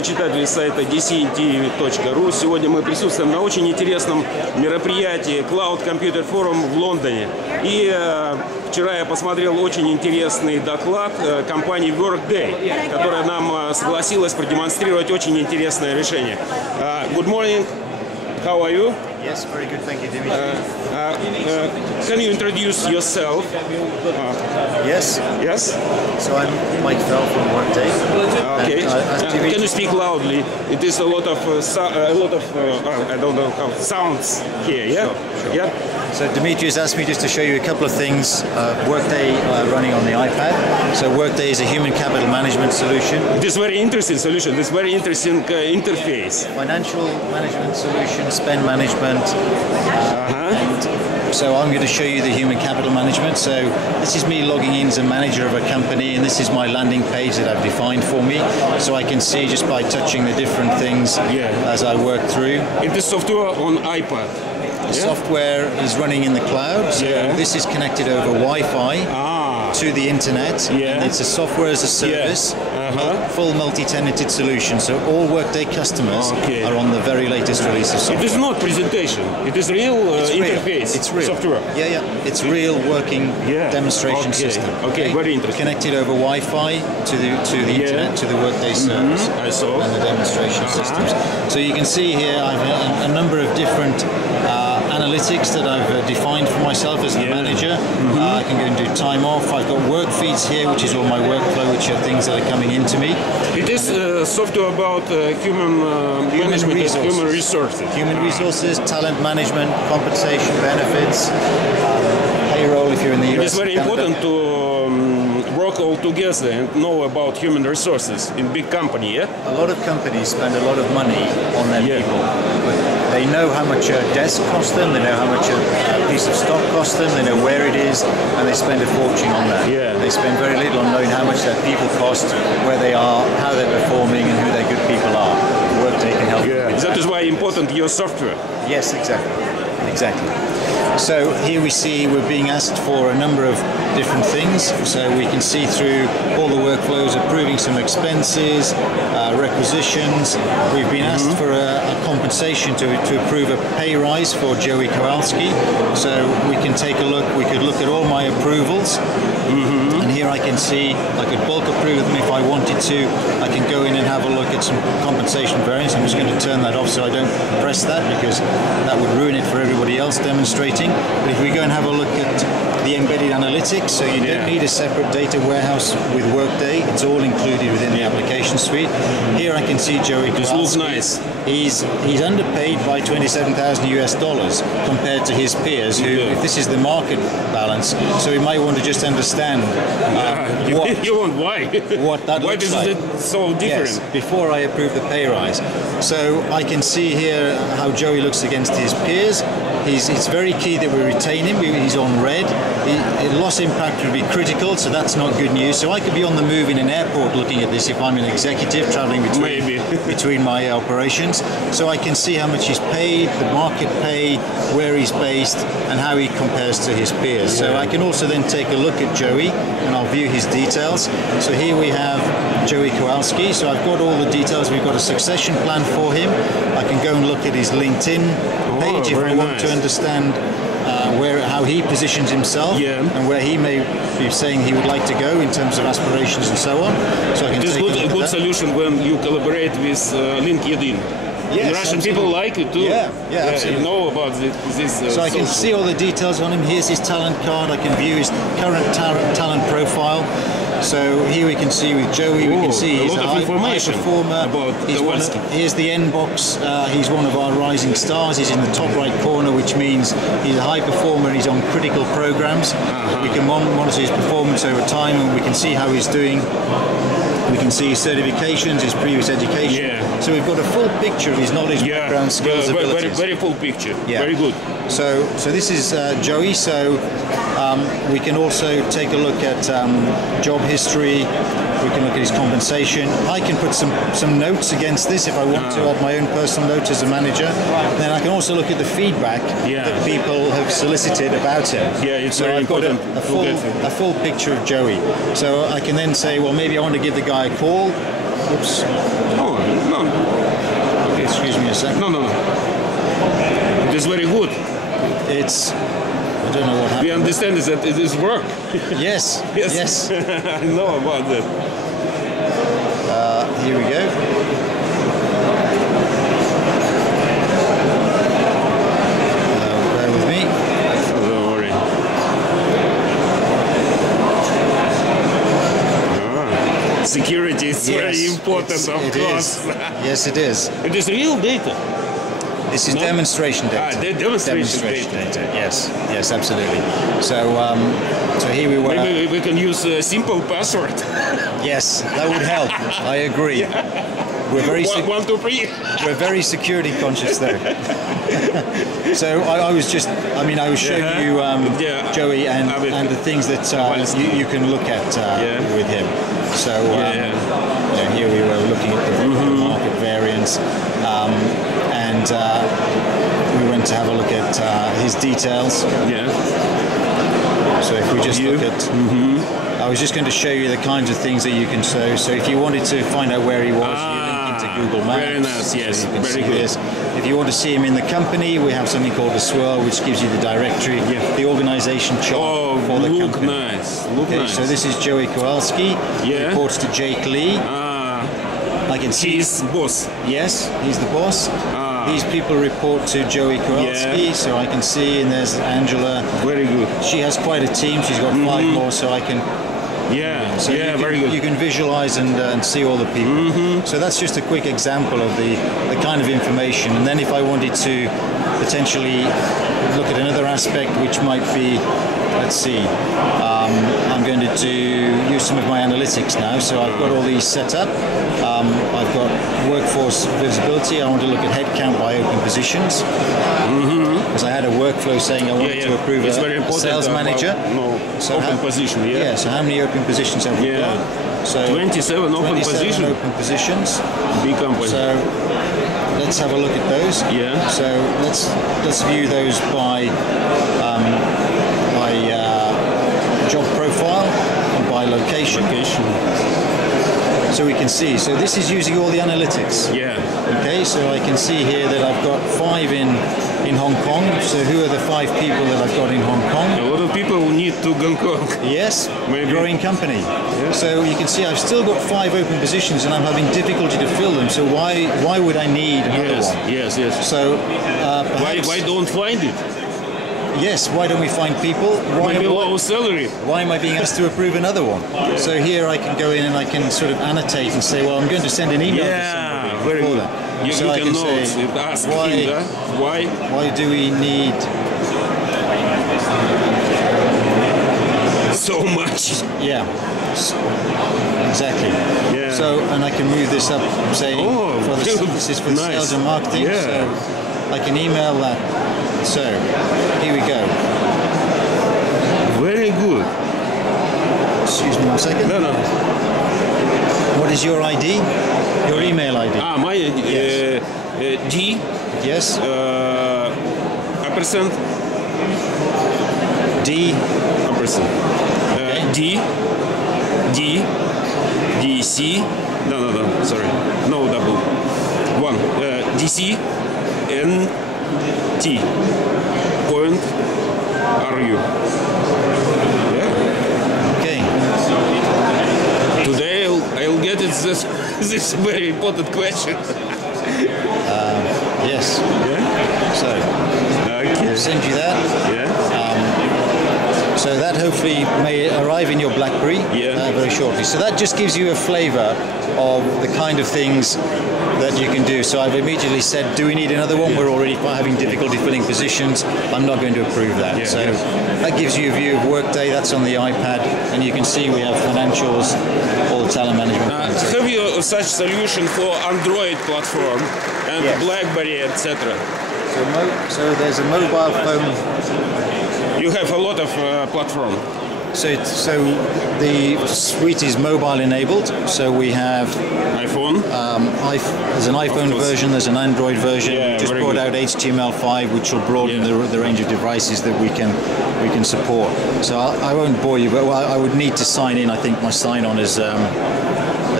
уважаемые читатели сайта dcntv.ru. Сегодня мы присутствуем на очень интересном мероприятии Cloud Computer Forum в Лондоне. И вчера я посмотрел очень интересный доклад компании Workday, которая нам согласилась продемонстрировать очень интересное решение. Good morning. How are you? Yes, very good. Thank you, Dimitri. Can you introduce yourself? Yes. Yes. So I'm Mike Fell from Workday. Okay. Can you speak loudly? It is a lot of I don't know how sounds here. Yeah. Sure. Yeah. So Dimitri has asked me just to show you a couple of things. Workday running on the iPad. So Workday is a human capital management solution. It is very interesting solution. This very interesting interface. Financial management solution, spend management. And so I'm going to show you the human capital management. So this is me logging in as a manager of a company, and this is my landing page that I've defined for me. So I can see just by touching the different things as I work through. It is software on iPad. The software is running in the cloud. So this is connected over Wi-Fi to the internet. And it's a software as a service. Full multi-tenanted solution, so all Workday customers are on the very latest release of software. It is not presentation; it is real interface. It's real software. Yeah. It's real working demonstration system. Okay, very interesting. Connected over Wi-Fi to the internet, to the Workday service, I saw. And the demonstration systems. So you can see here I have a number of different analytics that I've defined for myself as the manager. I can go and do time off. I've got work feeds here, which is all my workflow, which are things that are coming into me. It is software about human management, human resources. Human resources, talent management, compensation, benefits, payroll if you're in the US. It is very important to work all together and know about human resources in big company, A lot of companies spend a lot of money on their people. But they know how much a desk costs them, they know how much a piece of stock costs them, they know where it is, and they spend a fortune on that. They spend very little on knowing how much their people cost, where they are, how they're performing, and who their good people are. Workday can help them with that is why important your software. Yes, exactly. So here we see we're being asked for a number of different things. So we can see through all the workflows, approving some expenses, requisitions. We've been asked for a compensation to approve a pay rise for Joey Kowalski. So we can take a look. We could look at all my approvals. And here I can see I could bulk approve them if I wanted to. I can go in and have a look at some compensation variance. I'm just going to turn that off so I don't press that because that would ruin it for everybody else demonstrating. But if we go and have a look at the embedded analytics, so you don't need a separate data warehouse with Workday. It's all included within the application suite. Here I can see Joey Kowalski. This looks nice. He's underpaid by $27,000 compared to his peers. Who, if this is the market balance, so we might want to just understand what that why looks like. Why is it so different? Yes, before I approve the pay rise. So I can see here how Joey looks against his peers. It's very key that we retain him. He's on red. Loss impact would be critical, so that's not good news. So I could be on the move in an airport looking at this if I'm an executive traveling between my operations. So I can see how much he's paid, the market pay, where he's based, and how he compares to his peers. So I can also then take a look at Joey, and I'll view his details. So here we have Joey Kowalski. So I've got all the details. We've got a succession plan for him. I can go and look at his LinkedIn page if I want to understand how he positions himself and where he may be saying he would like to go in terms of aspirations and so on. So I can take a good solution when you collaborate with LinkedIn. Yes, Russian people like it too. Absolutely. You know about this. So I can see all the details on him. Here's his talent card. I can view his current talent profile. So here we can see with Joey, we can see he's a high performer. Here's the N box. He's one of our rising stars. He's in the top right corner, which means he's a high performer. He's on critical programs. We can monitor his performance over time, and we can see how he's doing. We can see his certifications, his previous education. So we've got a full picture of his knowledge, background, skills, abilities. Very full picture. Very good. So this is Joey. So we can also take a look at job history. We can look at his compensation. I can put some notes against this if I want to add my own personal note as a manager. Then I can also look at the feedback that people have solicited about him. It's very important. A full picture of Joey. So I can then say, well, maybe I want to give the guy a call. Oops. Oh, no. Okay. Excuse me a second. No, no, no. It is very good. It's... I don't know what happened. We understand is that it is work. Yes. Yes. Yes. I know about that. Here we go. Bear with me. Don't worry. Security is very important, of course. Yes, it is. It is real data. This is demonstration data. Ah, demonstration data. Yes, yes, absolutely. So, so here we were. Maybe we can use a simple password. Yes, that would help. I agree. We're very one, two, three. We're very security conscious though. So I was just, I mean, I was showing you Joey and the things that you can look at with him. So here we were looking at the market variance, and we went to have a look at his details. Yeah. So if we just look at, I was just going to show you the kinds of things that you can show. So if you wanted to find out where he was, you link into Google Maps. Very nice, yes, so you can very see good. this. If you want to see him in the company, we have something called the swirl, which gives you the directory, the organization chart for the company. Nice. Look nice. So this is Joey Kowalski. Yeah. Reports to Jake Lee. I can see. He's boss. Yes, he's the boss. These people report to Joey Kowalski, so I can see, and there's Angela. Very good. She has quite a team. She's got 5 more, so I can. Yeah. So very good. You can visualize and see all the people. So that's just a quick example of the kind of information. And then if I wanted to potentially look at another aspect, which might be, let's see, I'm going to use some of my analytics now. So I've got all these set up. I've got workforce visibility. I want to look at headcount by open positions. Because I had a workflow saying I wanted to approve a sales manager. So open position, Yeah, so how many open positions have we got? So 27 open positions. Open positions. Big company. So let's have a look at those. Yeah. So let's view those by job profile and by location. So we can see. So this is using all the analytics. Yeah. Okay. So I can see here that I've got 5 in Hong Kong. So who are the 5 people that I've got in Hong Kong? A lot of people need to Hong Kong. Yes. Maybe. Growing company. Yeah. So you can see I've still got 5 open positions, and I'm having difficulty to fill them. So why would I need another one? Yes. So why don't find it? Yes, why don't we find people? Maybe low salary. Why am I being asked to approve another one? So here I can go in and I can sort of annotate and say, well, I'm going to send an email to somebody. Very good. You can say, ask him, why do we need so much? Yeah, exactly. Yeah. So, and I can move this up, saying, this is for sales and marketing. Yeah. So I can email that. So, here we go. Very good. Excuse me 1 second. No. What is your ID? Your email ID? My yes. D. Yes. Ampersand. D. Ampersand. Okay. DC. No. Sorry. No double. 1. DC. NT. Point. RU. Yeah. Okay. Today I'll get it this very important question. Yes. Yeah. So I'll send you that. Yeah. So that hopefully may arrive in your BlackBerry very shortly. So that just gives you a flavour of the kind of things that you can do. So I've immediately said, do we need another one? We're already having difficulty filling positions. I'm not going to approve that. That gives you a view of Workday. That's on the iPad, and you can see we have financials, all the talent management. Have you such solution for Android platform and BlackBerry, etc.? So there's a mobile phone. You have a lot of platform. So the suite is mobile enabled. So we have iPhone. There's an iPhone version. There's an Android version. We just brought out HTML5, which will broaden the range of devices that we can support. So I won't bore you, but I would need to sign in. I think my sign-on is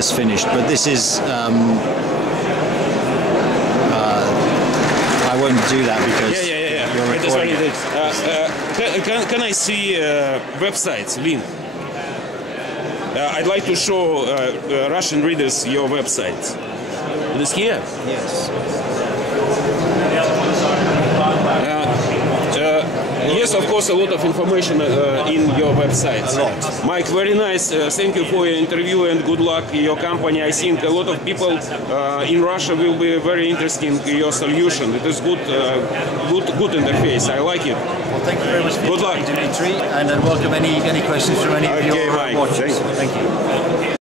as finished. But this is I won't do that because you're recording it. Can I see websites link? I'd like to show Russian readers your websites. It is here? Yes. Yes, of course, a lot of information in your websites. Mike, very nice. Thank you for your interview and good luck in your company. I think a lot of people in Russia will be very interested in your solution. It is good, good interface. I like it. Well, thank you very much for good luck, Dimitri, and welcome any questions from any of your watchers. Thank you.